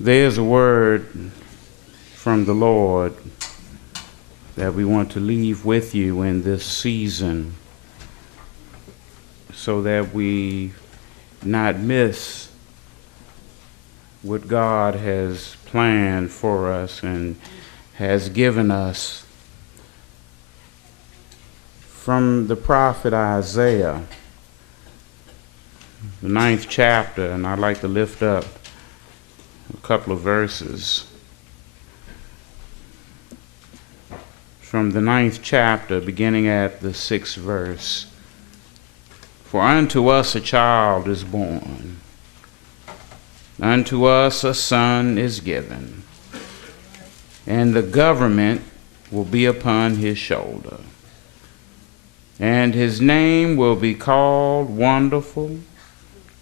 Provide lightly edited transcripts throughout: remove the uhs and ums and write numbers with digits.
There's a word from the Lord that we want to leave with you in this season so that we not miss what God has planned for us and has given us. From the prophet Isaiah, the 9th chapter, and I'd like to lift up a couple of verses. From the 9th chapter, beginning at the 6th verse. For unto us a child is born, unto us a son is given, and the government will be upon his shoulder. And his name will be called Wonderful,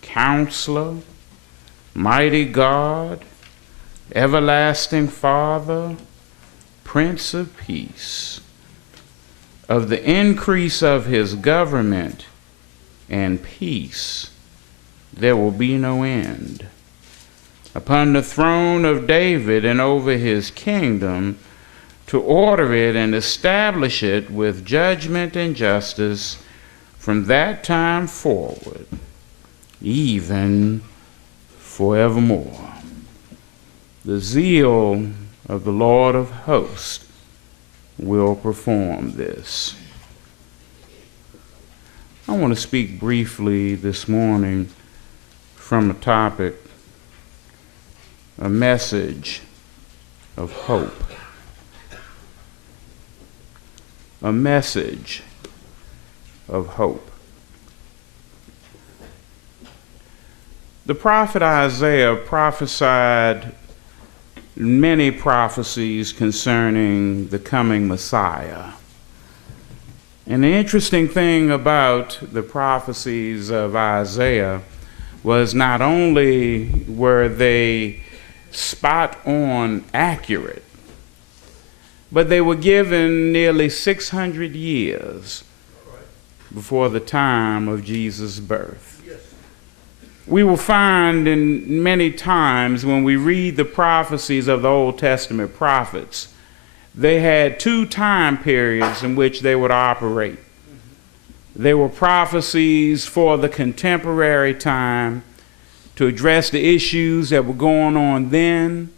Counselor, Mighty God, Everlasting Father, Prince of Peace. Of the increase of his government and peace there will be no end. Upon the throne of David and over his kingdom, to order it and establish it with judgment and justice from that time forward, even forevermore. The zeal of the Lord of hosts will perform this. I want to speak briefly this morning from a topic, a message of hope. A message of hope. The prophet Isaiah prophesied many prophecies concerning the coming Messiah. And the interesting thing about the prophecies of Isaiah was not only were they spot on accurate, but they were given nearly 600 years before the time of Jesus' birth. We will find in many times when we read the prophecies of the Old Testament prophets, they had two time periods in which they would operate. They were prophecies for the contemporary time to address the issues that were going on then.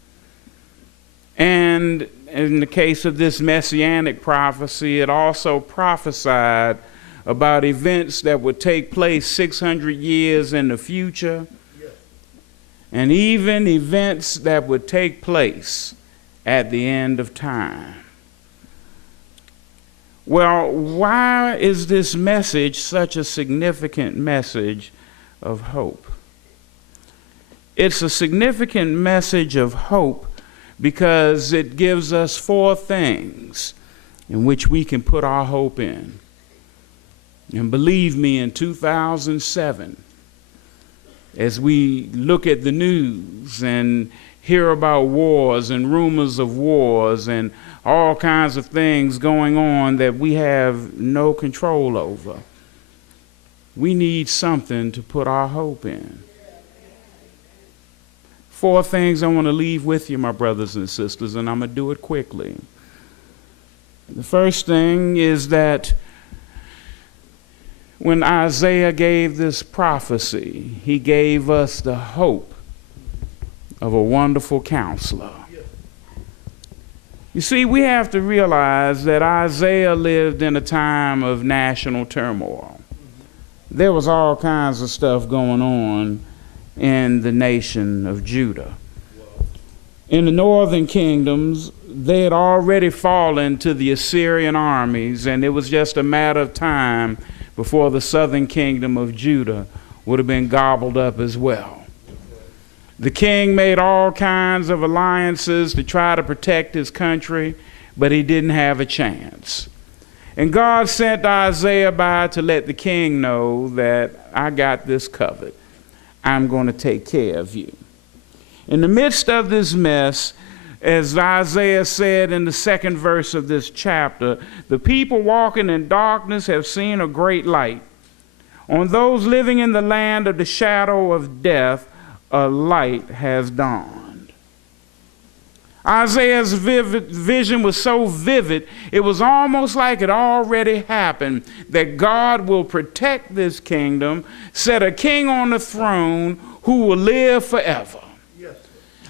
And in the case of this messianic prophecy, it also prophesied about events that would take place 600 years in the future, and even events that would take place at the end of time. Well, why is this message such a significant message of hope? It's a significant message of hope because it gives us four things in which we can put our hope in. And believe me, in 2007, as we look at the news and hear about wars and rumors of wars and all kinds of things going on that we have no control over, we need something to put our hope in. Four things I want to leave with you, my brothers and sisters, and I'm going to do it quickly. The first thing is that when Isaiah gave this prophecy, he gave us the hope of a wonderful counselor. You see, we have to realize that Isaiah lived in a time of national turmoil. There was all kinds of stuff going on in the nation of Judah. In the northern kingdoms, they had already fallen to the Assyrian armies, and it was just a matter of time before the southern kingdom of Judah would have been gobbled up as well. The king made all kinds of alliances to try to protect his country, but he didn't have a chance. And God sent Isaiah by to let the king know that I got this covered. I'm going to take care of you. In the midst of this mess, as Isaiah said in the 2nd verse of this chapter, the people walking in darkness have seen a great light. On those living in the land of the shadow of death, a light has dawned. Isaiah's vision was so vivid, it was almost like it already happened, that God will protect this kingdom, set a king on the throne who will live forever. Yes.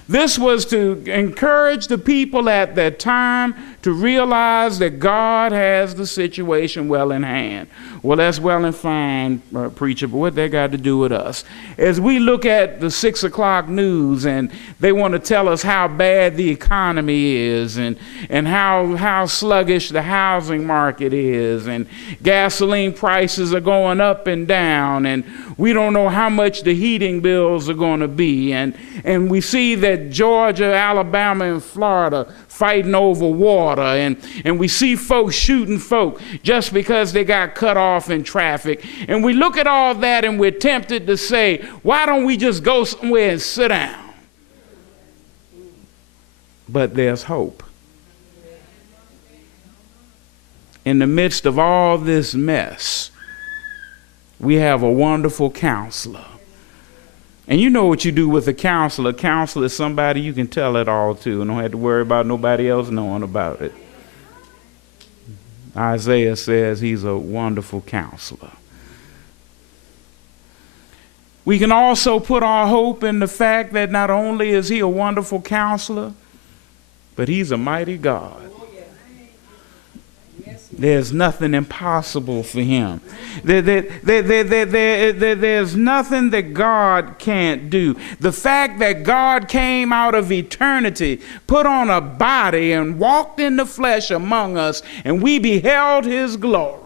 This was to encourage the people at that time to realize that God has the situation well in hand. Well, that's well and fine, preacher, but what that got to do with us? As we look at the 6 o'clock news and they want to tell us how bad the economy is and how sluggish the housing market is, and gasoline prices are going up and down, and we don't know how much the heating bills are going to be, and we see that Georgia, Alabama, and Florida fighting over water, and we see folks shooting folk just because they got cut off in traffic. And we look at all that and we're tempted to say, why don't we just go somewhere and sit down? But there's hope. In the midst of all this mess, we have a wonderful counselor. And you know what you do with a counselor. A counselor is somebody you can tell it all to and don't have to worry about nobody else knowing about it. Isaiah says he's a wonderful counselor. We can also put our hope in the fact that not only is he a wonderful counselor, but he's a mighty God. There's nothing impossible for him. There's nothing that God can't do. The fact that God came out of eternity, put on a body, and walked in the flesh among us, and we beheld his glory,